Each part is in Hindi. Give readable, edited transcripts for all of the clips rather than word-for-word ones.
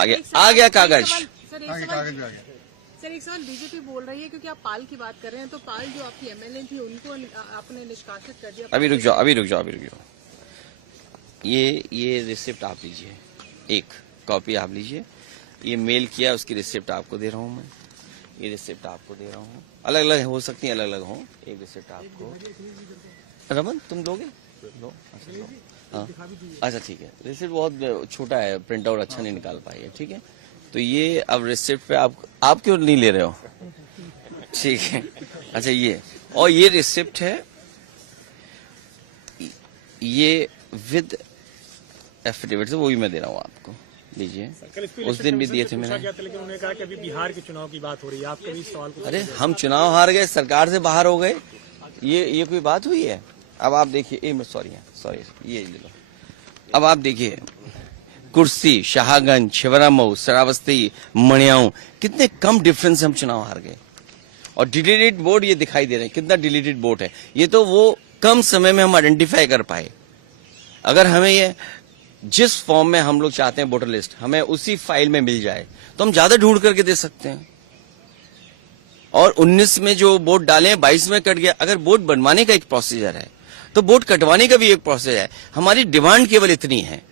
आ गया कागज। सर एक कागज भी आ गया। सर एक सवाल, बीजेपी बोल रही है क्योंकि आप पाल की बात कर रहे हैं, तो पाल जो आपकी एमएलए थी उनको आपने निष्कासित कर दिया। अभी रुक जाओ। ये रिसिप्ट आप लीजिए, एक कॉपी आप लीजिए। ये मेल किया, उसकी रिसिप्ट आपको दे रहा हूँ मैं। ये रिसिप्ट आपको दे रहा हूँ, अलग अलग हो सकती है, अलग अलग हो। एक रिसिप्ट आपको, रमन तुम लोगे? लो, अच्छा लो। हाँ अच्छा ठीक है। रिसिप्ट बहुत छोटा है, प्रिंट आउट अच्छा नहीं निकाल पाई है, ठीक है। तो ये अब रिसिप्ट पे आप क्यों नहीं ले रहे हो? ठीक है, अच्छा ये, और ये रिसिप्ट है, ये विद एफिडेविट से, वो भी मैं दे रहा हूँ आपको, लीजिए। उस दिन भी दिए थे मैंने। लेकिन उन्होंने कहा कि अभी बिहार के चुनाव की बात हो रही है, आप कभी सवाल को। अरे हम चुनाव हार गए, सरकार से बाहर हो गए, ये कोई बात हुई है? अब आप देखिए, सॉरी ये ले लो। अब आप देखिए, कुर्सी, शाहगंज, छिबरामऊ, श्रावस्ती, मणियाऊ, कितने कम डिफरेंस से हम चुनाव हार गए। और डिलीटेड वोट ये दिखाई दे रहे हैं, कितना डिलीटेड वोट है। ये तो वो कम समय में हम आइडेंटिफाई कर पाए। अगर हमें ये जिस फॉर्म में हम लोग चाहते हैं वोटर लिस्ट, हमें उसी फाइल में मिल जाए तो हम ज्यादा ढूंढ करके दे सकते हैं। और 19 में जो वोट डाले, 22 में कट गया। अगर वोट बनवाने का एक प्रोसीजर है तो वोट कटवाने का भी एक प्रोसेस है। हमारी डिमांड केवल इतनी है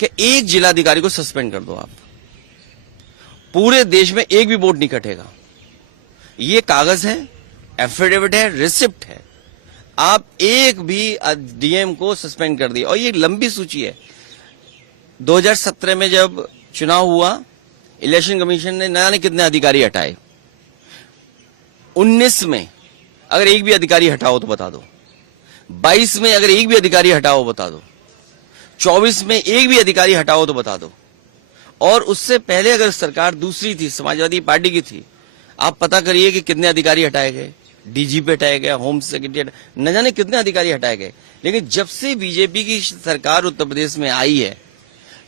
कि एक जिलाधिकारी को सस्पेंड कर दो आप, पूरे देश में एक भी वोट नहीं कटेगा। ये कागज है, एफिडेविट है, रिसिप्ट है। आप एक भी डीएम को सस्पेंड कर दिए। और ये लंबी सूची है। 2017 में जब चुनाव हुआ, इलेक्शन कमीशन ने न जाने कितने अधिकारी हटाए। 19 में अगर एक भी अधिकारी हटाओ तो बता दो। 22 में अगर एक भी अधिकारी हटाओ बता दो। 24 में एक भी अधिकारी हटाओ तो बता दो। और उससे पहले अगर सरकार दूसरी थी, समाजवादी पार्टी की थी, आप पता करिए कि कितने अधिकारी हटाए गए। डीजीपी हटाए गए, होम सेक्रेटरी, न जाने कितने अधिकारी हटाए गए। लेकिन जब से बीजेपी की सरकार उत्तर प्रदेश में आई है,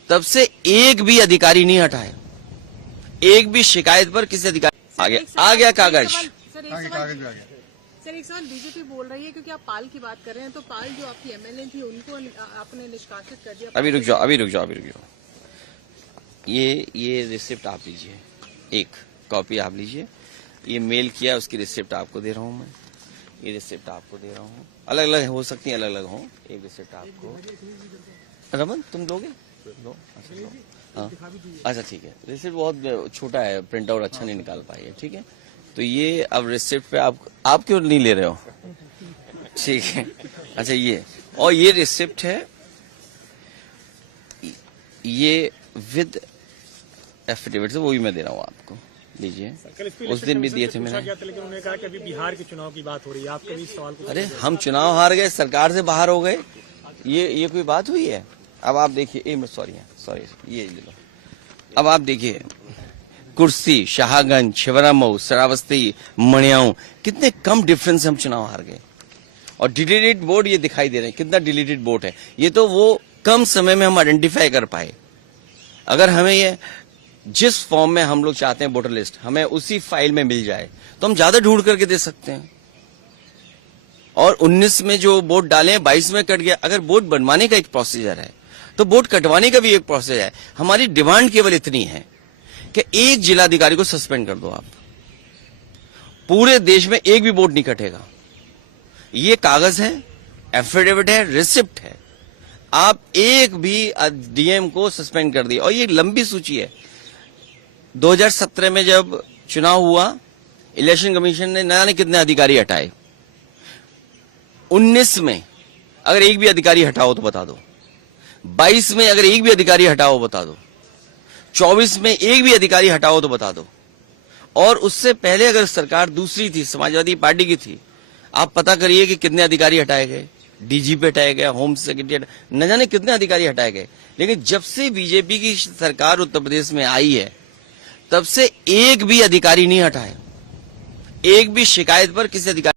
तब से एक भी अधिकारी नहीं हटाए। एक भी शिकायत पर किसी अधिकारी आ गया कागज। सर एक सवाल, बीजेपी बोल रही है क्योंकि आप पाल की बात कर रहे हैं, तो पाल जो आपकी एमएलए थी उनको आपने निष्कासित कर दिया। अभी रुक जाओ। ये रिसिप्ट आप लीजिए, एक कॉपी आप लीजिए। ये मेल किया, उसकी रिसिप्ट आपको दे रहा हूँ मैं। ये रिसिप्ट आपको दे रहा हूँ, अलग अलग हो सकती है, अलग अलग हो। एक रिसिप्ट आपको, रमन तुम लोगे? लो, अच्छा लो। हाँ अच्छा ठीक है। रिसिप्ट बहुत छोटा है, प्रिंट आउट अच्छा नहीं निकाल पाई है, ठीक है। तो ये अब रिसिप्ट पे आप क्यों नहीं ले रहे हो? ठीक है, अच्छा ये, और ये रिसिप्ट है, ये विद एफिडेविट से, वो भी मैं दे रहा हूँ आपको, लीजिए। उस दिन भी दिए थे मैंने। लेकिन उन्होंने कहा कि अभी बिहार के चुनाव की बात हो रही है, आप कभी सवाल को। अरे हम चुनाव हार गए, सरकार से बाहर हो गए, ये कोई बात हुई है? अब आप देखिए, सॉरी ये ले लो। अब आप देखिए, कुर्सी, शाहगंज, छिबरामऊ, श्रावस्ती, मणियाऊ, कितने कम डिफरेंस से हम चुनाव हार गए। और डिलीटेड वोट ये दिखाई दे रहे हैं, कितना डिलीटेड वोट है। ये तो वो कम समय में हम आइडेंटिफाई कर पाए। अगर हमें ये जिस फॉर्म में हम लोग चाहते हैं वोटर लिस्ट, हमें उसी फाइल में मिल जाए तो हम ज्यादा ढूंढ करके दे सकते हैं। और 19 में जो वोट डाले, 22 में कट गया। अगर वोट बनवाने का एक प्रोसीजर है तो वोट कटवाने का भी एक प्रोसेस है। हमारी डिमांड केवल इतनी है कि एक जिलाधिकारी को सस्पेंड कर दो आप, पूरे देश में एक भी वोट नहीं कटेगा। ये कागज है, एफिडेविट है, रिसिप्ट है। आप एक भी डीएम को सस्पेंड कर दिए। और ये लंबी सूची है। 2017 में जब चुनाव हुआ, इलेक्शन कमीशन ने न जाने कितने अधिकारी हटाए। 19 में अगर एक भी अधिकारी हटाओ तो बता दो। 22 में अगर एक भी अधिकारी हटाओ बता दो। 24 में एक भी अधिकारी हटाओ तो बता दो। और उससे पहले अगर सरकार दूसरी थी, समाजवादी पार्टी की थी, आप पता करिए कि कितने अधिकारी हटाए गए। डीजीपी हटाए गए, होम सेक्रेटरी, न जाने कितने अधिकारी हटाए गए। लेकिन जब से बीजेपी की सरकार उत्तर प्रदेश में आई है, तब से एक भी अधिकारी नहीं हटाए। एक भी शिकायत पर किसी अधिकारी